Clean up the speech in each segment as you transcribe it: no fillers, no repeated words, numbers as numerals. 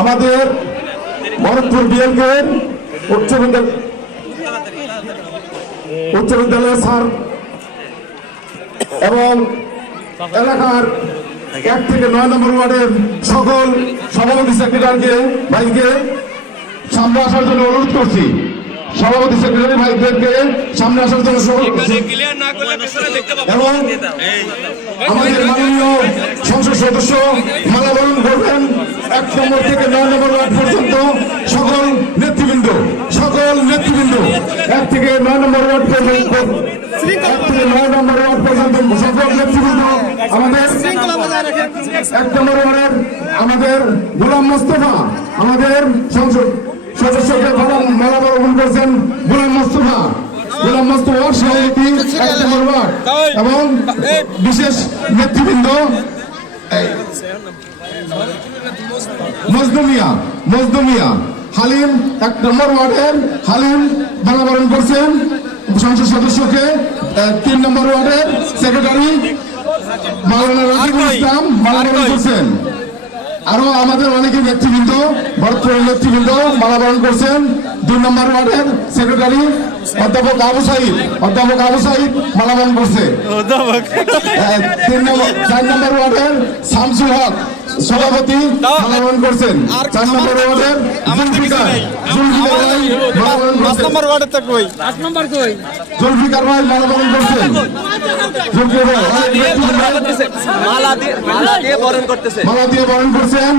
আমাদের ভরতপুর বিএলকের উচ্চ বিদ্যালয়ের স্যার এবং এলাকার 1 থেকে 9 নম্বর ওয়ার্ডের সকল সভাপতি সেক্রেটারিকে ভাইকে সামনে আসার জন্য অনুরোধ করছি। সভাপতি সেক্রেটারি ভাইদেরকে সামনে আসার জন্য এবং আমাদের মাননীয় সংসদ সদস্য মালাবরণ করবেন 1 নম্বর থেকে 9 নম্বর ওয়ার্ড পর্যন্ত সকল নেতৃবৃন্দ 1 থেকে 9 নম্বর ওয়ার্ড পর্যন্ত সকল নেতৃবৃন্দ আমাদের 1 নম্বর ওয়ার্ডের আমাদের গোলাম মোস্তফা আমাদের সংসদ সদস্যকে মালাবরণ করছেন গোলাম মোস্তফা সভাপতি 1 নম্বর ওয়ার্ড এবং বিশেষ নেতৃবৃন্দ মজদুমিয়া হালিম 1 নম্বর ওয়ার্ডের হালিম মালাবরণ করছেন সংসদ সদস্যকে 3 নম্বর ওয়ার্ডের সেক্রেটারি মাওলানা রাজিবুল ইসলাম মালাবরণ করছেন। আরো আমাদের অনেকে নেতৃবৃন্দ ভরতপুরের নেতৃবৃন্দ মালাবরণ করছেন 2 নম্বর ওয়ার্ডের সেক্রেটারি অধ্যাপক আবু সাইদ মালাবরণ করছে। 4 নম্বর ওয়ার্ডের শামসুল হক সভাপতি মালাবরণ করছেন। 4 নম্বর ওয়ার্ডের জুলফিকার ভাই মালাবরণ করছেন। মালা দিয়ে বরণ করছেন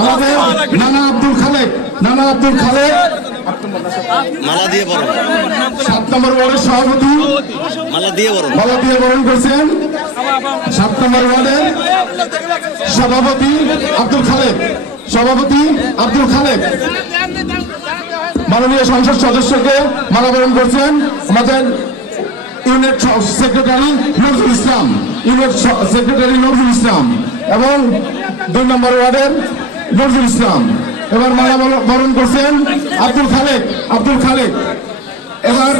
আমাদের নানা আব্দুল খালেক মালা দিয়ে বরণ 7 নম্বর ওয়ার্ডের সভাপতি মালা দিয়ে বরণ করছেন। 7 নম্বর ওয়ার্ডের সভাপতি আব্দুল খালেক মাননীয় সংসদ সদস্যকে মালাবরণ করছেন আমাদের ইউনিট সেক্রেটারি নজরুল ইসলাম এবং 2 নম্বর ওয়ার্ডের নজরুল ইসলাম। এবার মালাবরণ করছেন আব্দুল খালেক। এবার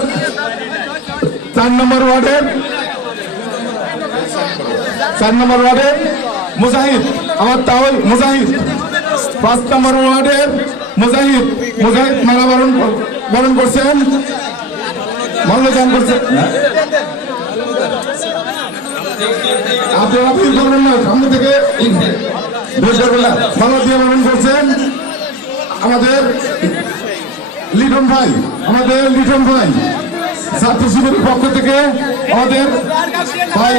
4 নম্বর ওয়ার্ডের মুজাহিদ 5 নম্বর ওয়ার্ডের মুজাহিদ মালাবরণ করছেন মাল্যদান করছেন। আপনারা ফিল করবেন না, সামনে থেকে মালা দিয়ে বরণ করছেন আমাদের লিটন ভাই ছাত্র শিবিরের পক্ষ থেকে আমাদের ভাই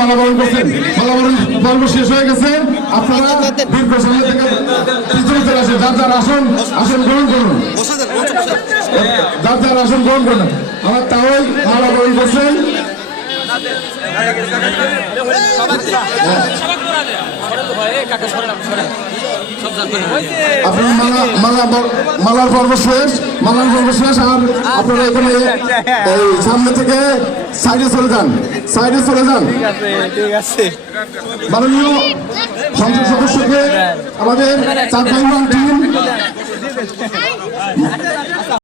মালাবরণ করছেন। মালাবরণ পর্ব শেষ হয়ে গেছে। আপনারা দীর্ঘ সময় থেকে পিছনে চলে আসেন। যার আসন গ্রহণ করুন। আমার তাই মালাবরণ করছেন। মালার পর্ব শেষ আর আপনারা এখানে সামনে থেকে সাইডে চলে যান। মাননীয় সংসদ সদস্যকে আমাদের 4 টিম